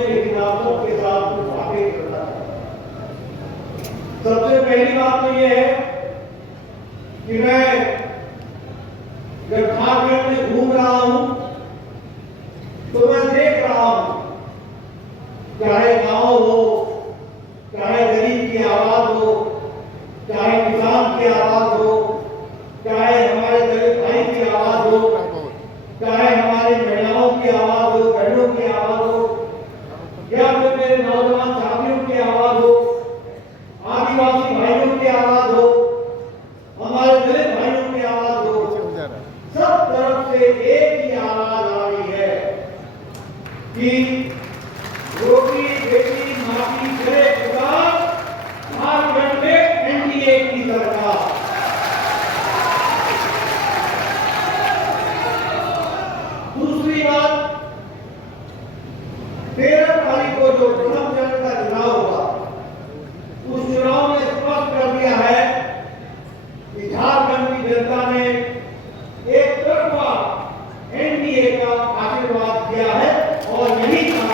में, लेकिन आप सबके साथ कुछ बातें करना चाहता हूं। सबसे पहली बात तो यह है कि मैं जब झारखंड में घूम रहा हूं तो मैं देख रहा हूं, चाहे गांव हो, चाहे गरीब की आवाज हो, चाहे किसान की आवाज हो, चाहे हमारे दलित भाई की आवाज हो, चाहे हमारी महिलाओं की आवाज हो, बहनों की आवाज हो, या फिर मेरे नौजवान साथियों की आवाज हो, आदिवासी भाइयों की आवाज हो, हमारे दलित भाइयों की आवाज हो, सब तरफ से एक ही आवाज आ रही है कि रोटी बेटी माटी करे सरकार, झारखंड में एनडीए की सरकार। दूसरी बात, 13 तारीख को जो प्रथम चरण का चुनाव होगा, उस चुनाव में स्पष्ट कर दिया है कि झारखंड की जनता ने एक तरफा एनडीए का आशीर्वाद दिया है और यही काम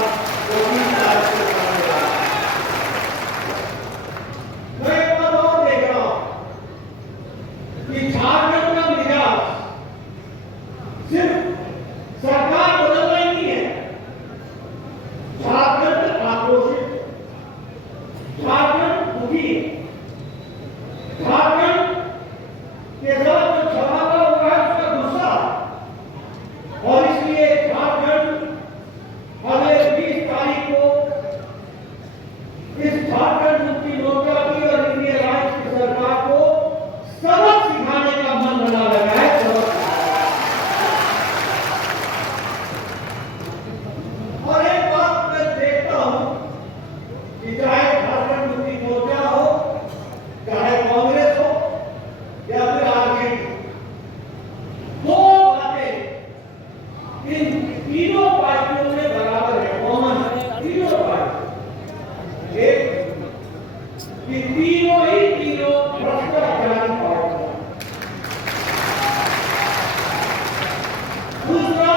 मैं एक बात और देख रहा हूं कि झारखंड का मिजाज सिर्फ सरकार बदलना ही नहीं है, झारखंड आक्रोशित, झारखंड दुखी है, झारखंड के साथ जो झगड़ा हुआ है उसका गुस्सा, और इसलिए झारखंड अगले 20 तारीख को इस झारखंड मुक्ति मोर्चा की और इंडिया राष्ट्र की सरकार को सबक सिखाने का मन बना लगा है। और एक बात मैं देखता हूं कि चाहे झारखंड मुक्ति मोर्चा हो, चाहे कांग्रेस हो या फिर आरजेडी, दो बातें इन तीनों पार्टियों में बराबर है, कॉमन है, तीनों पार्टी। एक कि तीनों भ्रष्टाचारी पार्टियां, दूसरा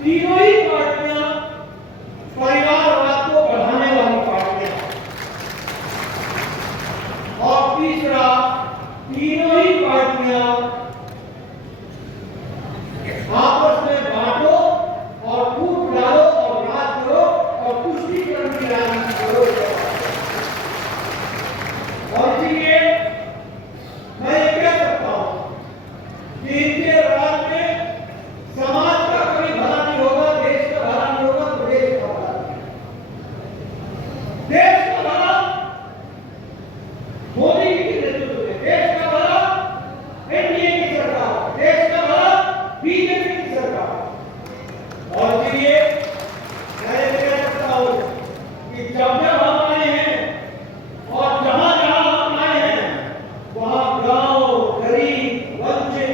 तीनों ही पार्टियां परिवारवाद को बढ़ाने वाली पार्टियां, और तीसरा तीनों ही पार्टियां आपस में बांटो और फूट डालो और राज करो और तुष्टीकरण की राजनीति करो। और इसलिए मैं ये कह सकता हूं कि इनके राज में समाज का कोई भला नहीं होगा, देश का भला नहीं होगा, तो देश का भला नहीं। देश का भला मोदी जी के नेतृत्व में, देश का भला एनडीए की सरकार, देश का भला बीजेपी की सरकार। और इसलिए मैं ये कह सकता हूं कि जब जब हम आए हैं और जहां जहां हम आए हैं, वहां गांव, गरीब, वंचित,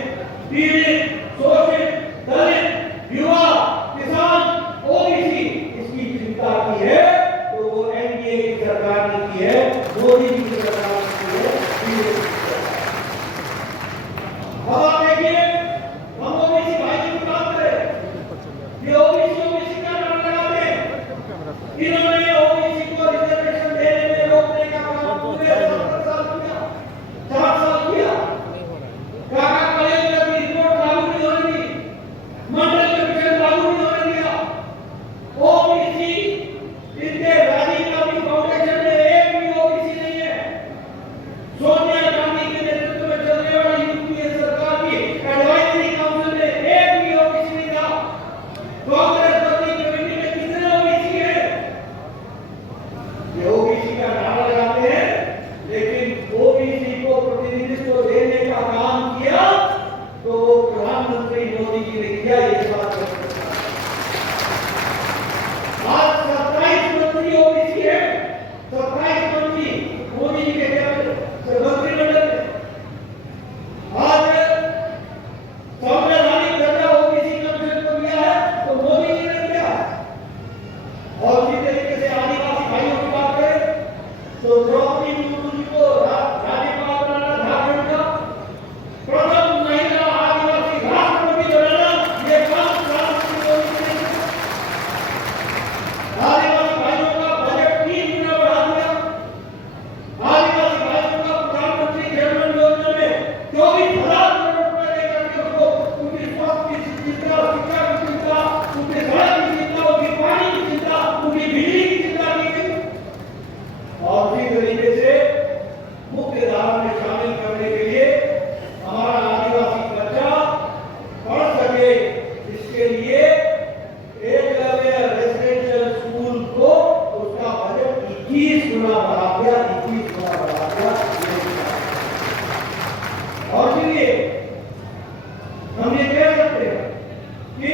पीड़ित, शोषित, दलित, युवा, किसान, ओबीसी इसकी चिंता की है तो वो एनडीए की सरकार ने की है, मोदी जी की सरकार ने की है, बीजेपी की सरकार। अब आप देखिए, हम ओबीसी भाइयों की बात करें, ये ओबीसी का नाम लगाते हैं, इन्होंने ओबीसी को रिजर्वेशन देने में रोकने का काम पूरे 70 साल किया, 4 साल किया। काका कॉलेज में भी रिपोर्ट लागू नहीं होने दी, मंडल कमीशन लागू नहीं होने दिया। ओबीसी इनके राजीव गांधी फाउंडेशन में एक भी ओबीसी नहीं है। सोनिया गांधी के नेतृत्व में चलने वाली यूपीए सरकार की एडवाइजरी काउंसिल में एक भी ओबीसी नहीं था। कांग्रेस वर्किंग कमेटी में कितने ओबीसी हैं? ये ओबीसी का नारा लगाते हैं, लेकिन ओबीसी को प्रतिनिधित्व देने का काम किया तो वो प्रधानमंत्री मोदी जी ने किया। ये बात आज 27 मंत्री ओबीसी है, 27 मंत्री मोदी जी के मंत्रिमंडल में। आज संवैधानिक दर्जा ओबीसी कमीशन को दिया है तो मोदी जी ने दिया है। और इसी तरीके से आदिवासी भाइयों की बात करें तो द्रौपदी मुर्मू जी को राज्यपाल बनाना, झारखंड का प्रथम महिला आदिवासी राष्ट्रपति बनाना, ये काम हम ये कह सकते हैं कि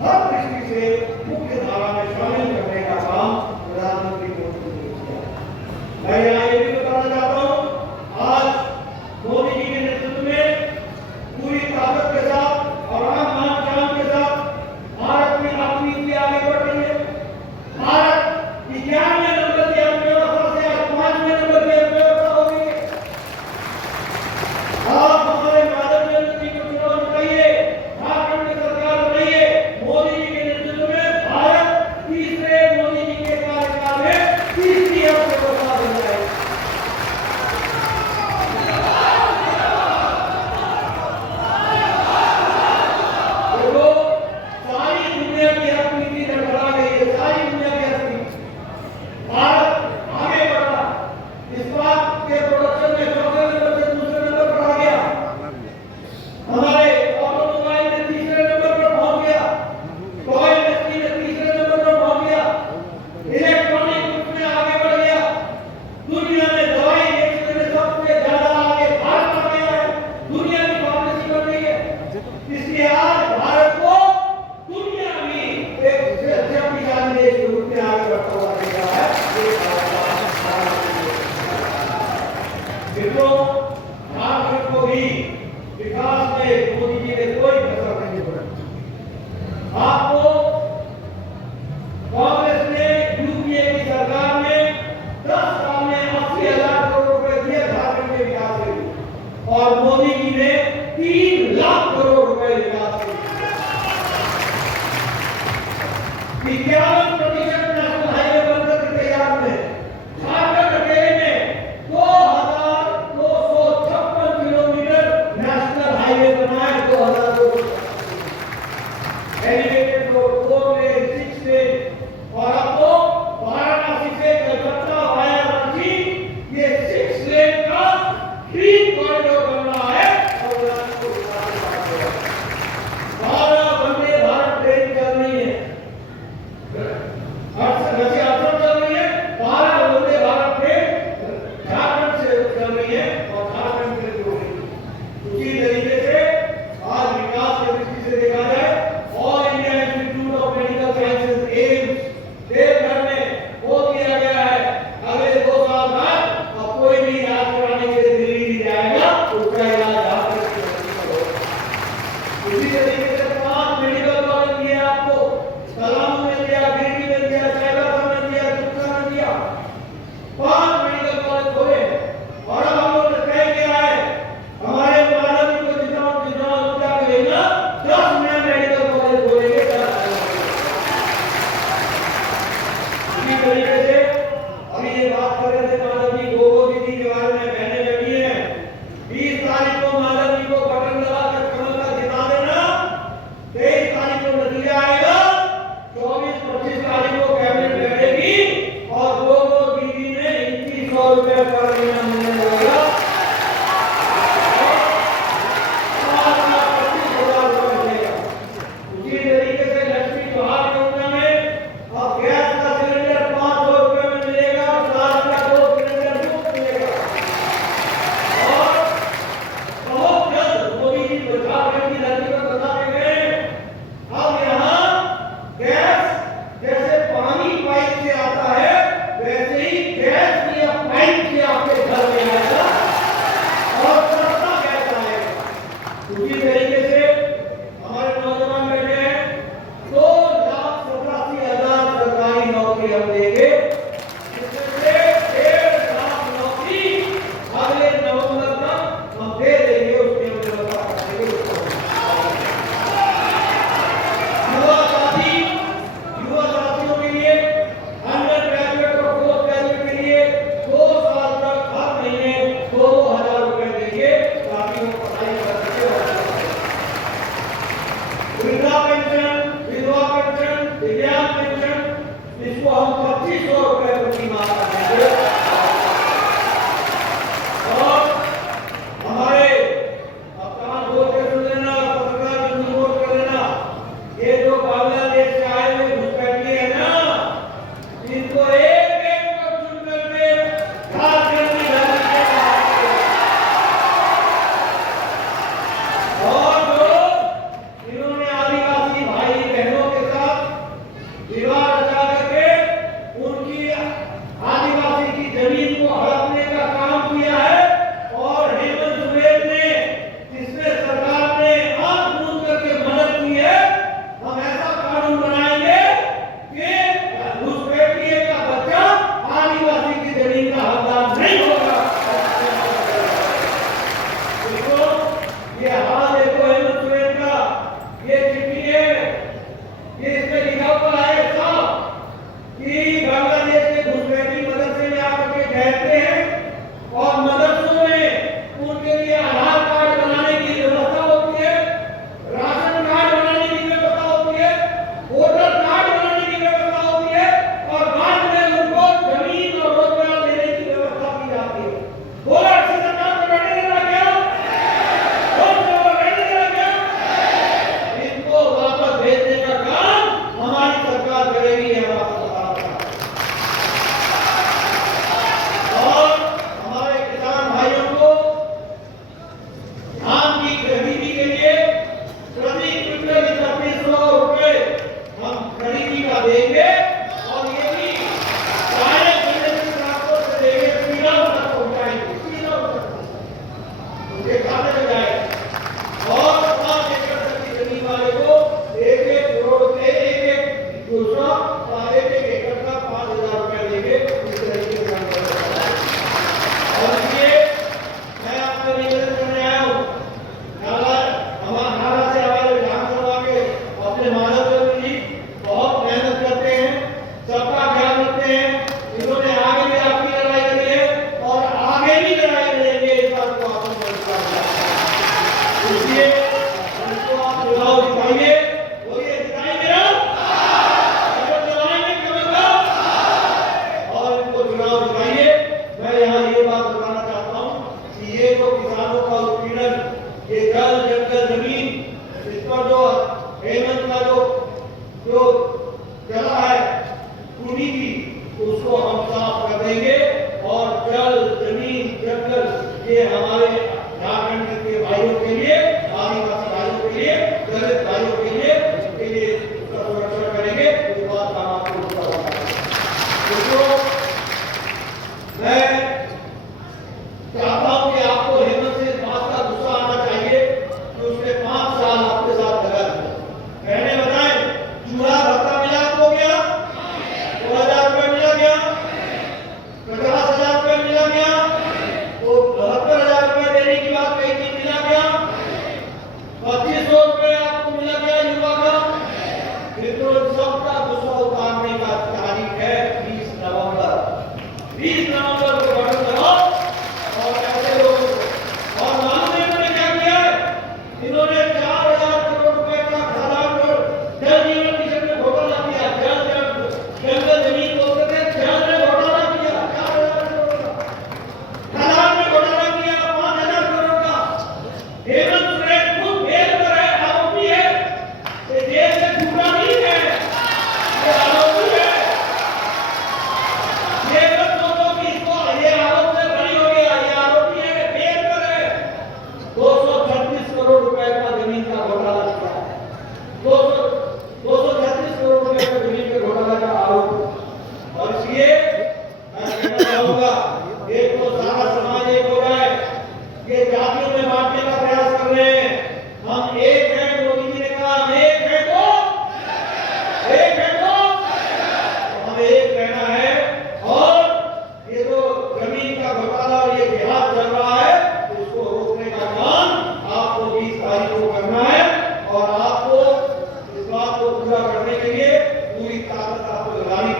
हर दृष्टि से मुख्य धारा में शामिल करने का काम प्रधानमंत्री मोदी जी ने किया। मैं यहाँ ये भी बताना चाहता हूँ, आज मोदी जी के नेतृत्व में पूरी ताकत के साथ और आम जान के साथ भारत में अपनी नीति आगे बढ़ रही है। भारत 91वें नंबर की अर्थव्यवस्था से आज 5वें नंबर की अर्थव्यवस्था हो गई है। आप हमारे माननीय जी को चुनाव बताइए, झारखंड में सरकार बनाइए, मोदी जी के नेतृत्व में भारत तीसरे मोदी जी के कार्यकाल में तीसरी अर्थव्यवस्था बन जाएगी। झारखंड को भी विकास में मोदी जी ने कोई कसर नहीं छोड़ा। आपको कांग्रेस ने यूपीए की सरकार ने 10 साल में 80,000 करोड़ रुपए दिए झारखंड के विकास के लिए और मोदी जी ने 3 लाख करोड़ रुपए विकास के लिए। 51% नेशनल हाईवे बनकर के तैयार है। झारखंड अकेले में 2256 किलोमीटर नेशनल हाईवे बना है। 2002 एलिवेटेड रोड, 4 लेन, 6 लेन और अब तो वाराणसी से कलकत्ता वाया रांची ये 6 लेन का 3 कॉरिडोर बन रहा है और रांची को 12 वंदे भारत ट्रेन चल रही है। चल रही है 12 वंदे भारत ट्रेन झारखंड से चल रही है और झारखंड से जुड़ रही है। उसी तरीके से आज विकास की दृष्टि से देखा जाए all India institute of medical sciences AIIMS Deoghar में वो दिया गया है। अगले 2 साल बाद अब कोई भी इलाज कराने के लिए दिल्ली नहीं जाएगा, उसका इलाज झारखंड की धरती पर होगा। उसी तरीके से 5 मेडिकल कॉलेज दिए आपको, पलामू में दिया, गिरिडीह में दिया, सैलासर में दिया, चुटका में दिया। 5 मेडिकल कॉलेज खोले और अब हम लोग ने तय किया है हमारे मानव को जितना रुपया मिलेगा 10 नया मेडिकल कॉलेज खोलेंगे। इसी तरीके से अभी ये बात कर रहे थे माधव जी गोगो दीदी के बारे में, कहने लगी है 20 तारीख को माधव जी को बटन दबा कर कमल का जिता देना, 23 तारीख को नतीजा आएगा, 24-25 तारीख को कैबिनेट बैठेगी और गोगो दीदी ने 2100 रुपए पर महीना मिलने लगेगा। उसी तरीके से लक्ष्मी त्योहार योजना में अब गैस का सिलेंडर 500 रुपए में मिलेगा और साल का 2 सिलेंडर मुफ्त मिलेगा। और बहुत जल्द मोदी जी झारखंड की धरती पर बता के गए अब यहाँ गैस जैसे पानी पाइप से आता है वैसे ही गैस भी अब पाइप से आपके घर में आएगा और सस्ता गैस आएगा। उसी तरीके से हमारे नौजवान बैठे हैं, 2,87,000 सरकारी नौकरी हम देंगे, जिसमें से 1.5 लाख नौकरी अगले नवंबर तक हम दे देंगे। उसकी हम व्यवस्था करेंगे। युवा साथियों के लिए, अंडर ग्रेजुएट और पोस्ट ग्रेजुएट के लिए 2 साल तक हर महीने 2,000 रुपए देंगे ताकि वो पढ़ाई कर सके। वृद्धा पेंशन, विधवा पेंशन, दिव्यांग पेंशन, इसको हम 2500 रुपए प्रति माह का देंगे। और हमारे अब कान खोल के सुन लेना, पत्रकार भी नोट कर लेना, ये जो बांग्लादेश से आए हुए घुसपैठिए हैं ना, इनको एक-एक को चुन करके झारखंड की धरती पे लाएंगे। और जो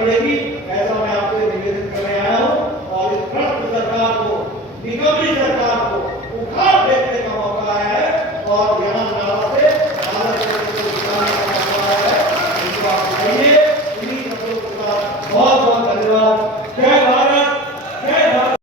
पड़ेगी।